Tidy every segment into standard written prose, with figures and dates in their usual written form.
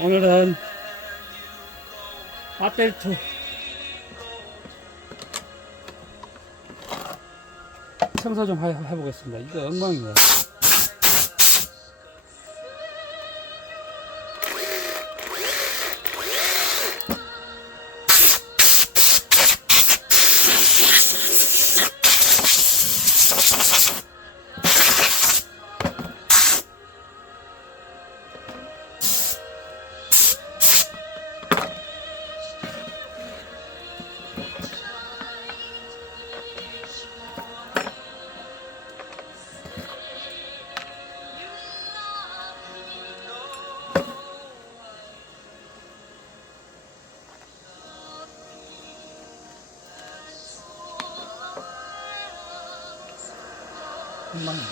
오늘은 아펠2 청소 좀 해보겠습니다. 이거 엉망이네. 엉망이네.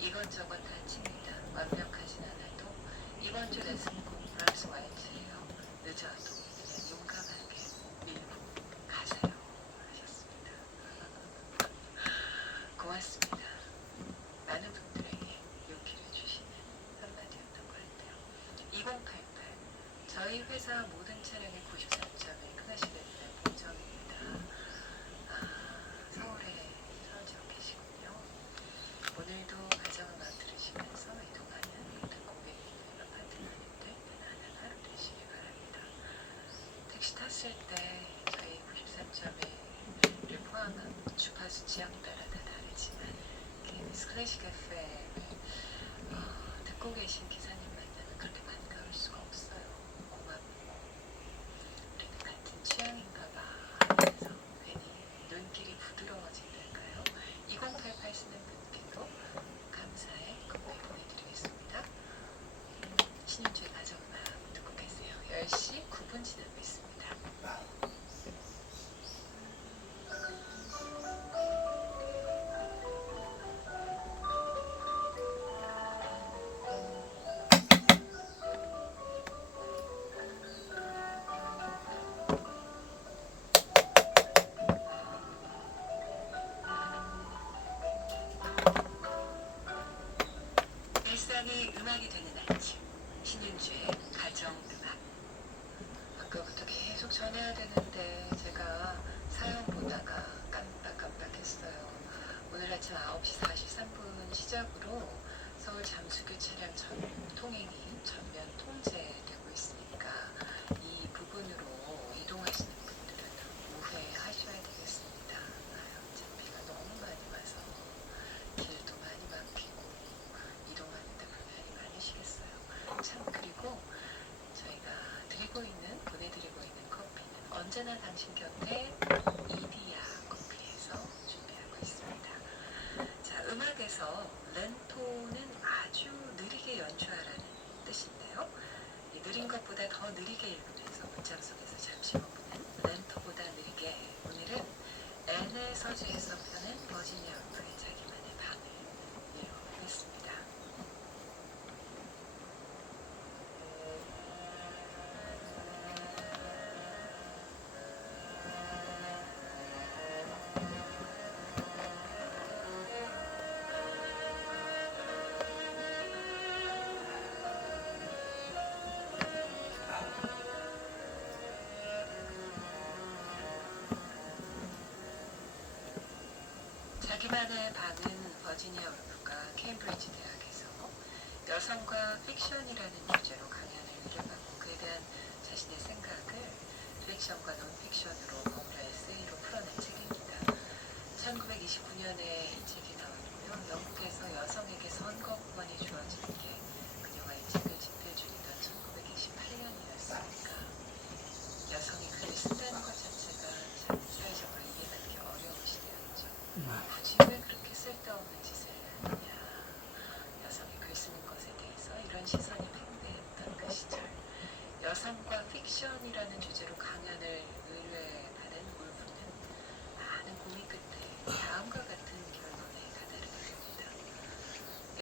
이것저것 다 칩니다. 완벽하진 않아도 이번 주 레슨곡 브라스 화이트예요. 늦어도 그냥 용감하게 밀고 가세요 하셨습니다. 고맙습니다. 많은 분들에게 용기를 주시는 한마디였던 것 같아요. 2088 저희 회사 모든 차량의 93점에 클래식 되는 본점입니다. 서울에 서울지역 계시군요. 오늘도 가정음악 들으시면서 이동하는 모든 고객님과 파트너님들 하나하나 되시길 바랍니다. 택시 탔을 때 저희 93점을 포함한 주파수 지역 따라 다 다르지만 KBS 클래식 FM을 듣고 계신 기사님 만나면 그렇게 반가울 수가 없어요. 고맙고 우리는 같은 취향인가 봐 하면서 괜히 눈길이 부드러워진달까요. 2088 쓰는 분께도 감사의 커피 보내드리겠습니다. 신윤주의 가정음악 듣고 계세요. 10시 9분 지나고 있습니다. 일상이 음악이 되는 아침 신윤주의 가정음악. 아까부터 계속 전해야 되는데 제가 사연 보다가 깜빡했어요. 오늘 아침 9시 43분 시작으로 서울 잠수교 차량 통행이 전면 통제되고 있으니까 이 부분으로 이동하시는 분들은 우회하셔야 되겠습니다. 참 비가 너무 많이 와서 언제나 당신 곁에 이디야 커피에서 준비하고 있습니다. 자, 음악에서 렌토는 아주 느리게 연주하라는 뜻인데요. 이 느린 것보다 더 느리게 읽으면서 문장 속에서 잠시 머무는 렌토보다 느리게, 오늘은 앤의 서재에서 펴낸 버지니아 울프의 자기만의 밤을 읽어보겠습니다. 자기만의 밤은 버지니아 울프가 케임브리지 대학에서 여성과 픽션이라는 주제로 강연을 이뤄가고 그에 대한 자신의 생각을 픽션과 논픽션으로 버무려 에세이로 풀어낸 책입니다. 1929년에 이 책이 나왔고요. 영국에서 여성에게 선거권이 주어질 때 그녀가 이 책을 집필 중이던 1928년이었으니까 여성이 글을 쓴다는 것 자체가 참 사회적으로 이해하기 어려운 시대였죠. 굳이 왜 그렇게 쓸데없는 짓을 하느냐. 여성이 글 쓰는 것에 대해서 이런 시선이 팽배했던 그 시절, 여성과 픽션이라는 주제로 강연을